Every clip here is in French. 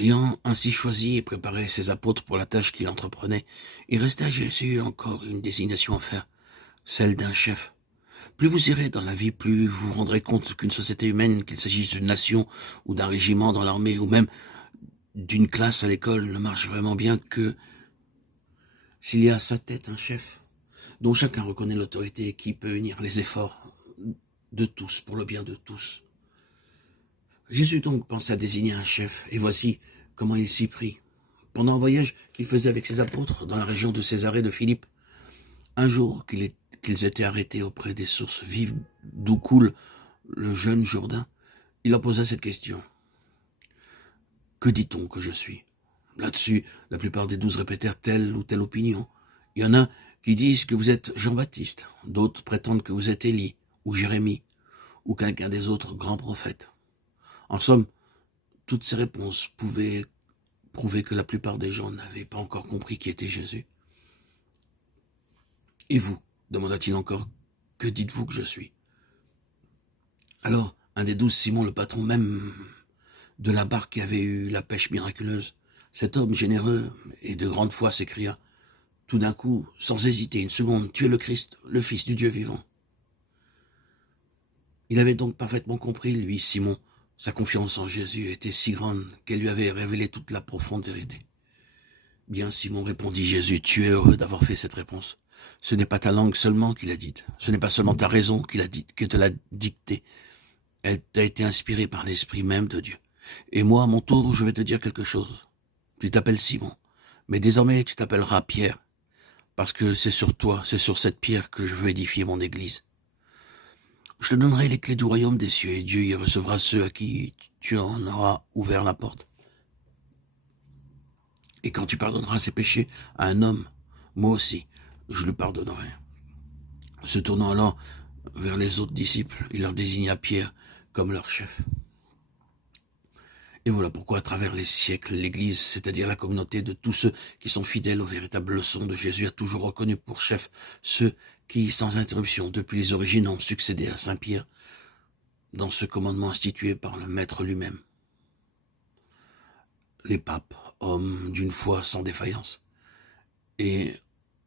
Ayant ainsi choisi et préparé ses apôtres pour la tâche qu'il entreprenait, il restait à Jésus encore une désignation à faire, celle d'un chef. Plus vous irez dans la vie, plus vous vous rendrez compte qu'une société humaine, qu'il s'agisse d'une nation ou d'un régiment dans l'armée ou même d'une classe à l'école, ne marche vraiment bien que s'il y a à sa tête un chef, dont chacun reconnaît l'autorité et qui peut unir les efforts de tous pour le bien de tous. Jésus donc pensa désigner un chef, et voici comment il s'y prit. Pendant un voyage qu'il faisait avec ses apôtres dans la région de Césarée de Philippe, un jour qu'ils étaient arrêtés auprès des sources vives d'où coule le jeune Jourdain, il leur posa cette question. Que dit-on que je suis? Là-dessus, la plupart des 12 répétèrent telle ou telle opinion. Il y en a qui disent que vous êtes Jean-Baptiste, d'autres prétendent que vous êtes Élie, ou Jérémie, ou quelqu'un des autres grands prophètes. En somme, toutes ces réponses pouvaient prouver que la plupart des gens n'avaient pas encore compris qui était Jésus. Et vous, demanda-t-il encore, que dites-vous que je suis? Alors, un des 12, Simon, le patron même de la barque qui avait eu la pêche miraculeuse, cet homme généreux et de grande foi s'écria, tout d'un coup, sans hésiter une seconde, tu es le Christ, le Fils du Dieu vivant. Il avait donc parfaitement compris, lui, Simon, sa confiance en Jésus était si grande qu'elle lui avait révélé toute la profonde vérité. Bien, Simon, répondit Jésus, tu es heureux d'avoir fait cette réponse. Ce n'est pas ta langue seulement qui l'a dite, ce n'est pas seulement ta raison qui te l'a dictée. Elle t'a été inspirée par l'Esprit même de Dieu. Et moi, à mon tour, je vais te dire quelque chose. Tu t'appelles Simon, mais désormais tu t'appelleras Pierre, parce que c'est sur toi, c'est sur cette pierre que je veux édifier mon Église. Je te donnerai les clés du royaume des cieux, et Dieu y recevra ceux à qui tu en auras ouvert la porte. Et quand tu pardonneras ses péchés à un homme, moi aussi, je le pardonnerai. Se tournant alors vers les autres disciples, il leur désigna Pierre comme leur chef. Et voilà pourquoi à travers les siècles, l'Église, c'est-à-dire la communauté de tous ceux qui sont fidèles aux véritables leçons de Jésus, a toujours reconnu pour chef ceux qui, sans interruption, depuis les origines, ont succédé à Saint Pierre dans ce commandement institué par le Maître lui-même. Les papes, hommes d'une foi sans défaillance, et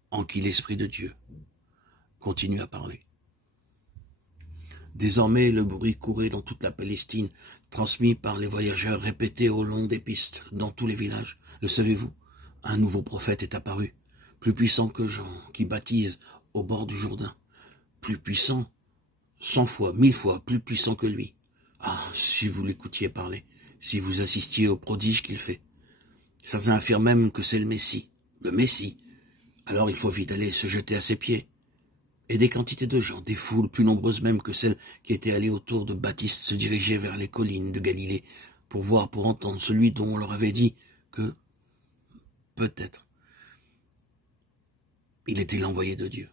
en qui l'Esprit de Dieu continue à parler. Désormais, le bruit courait dans toute la Palestine, transmis par les voyageurs répétés au long des pistes, dans tous les villages. Le savez-vous? Un nouveau prophète est apparu, plus puissant que Jean, qui baptise au bord du Jourdain. Plus puissant, 100 fois, 1000 fois, plus puissant que lui. Ah, si vous l'écoutiez parler, si vous assistiez aux prodiges qu'il fait. Certains affirment même que c'est le Messie. Le Messie. Alors il faut vite aller se jeter à ses pieds. Et des quantités de gens, des foules plus nombreuses même que celles qui étaient allées autour de Baptiste, se dirigeaient vers les collines de Galilée pour voir, pour entendre celui dont on leur avait dit que, peut-être, il était l'envoyé de Dieu.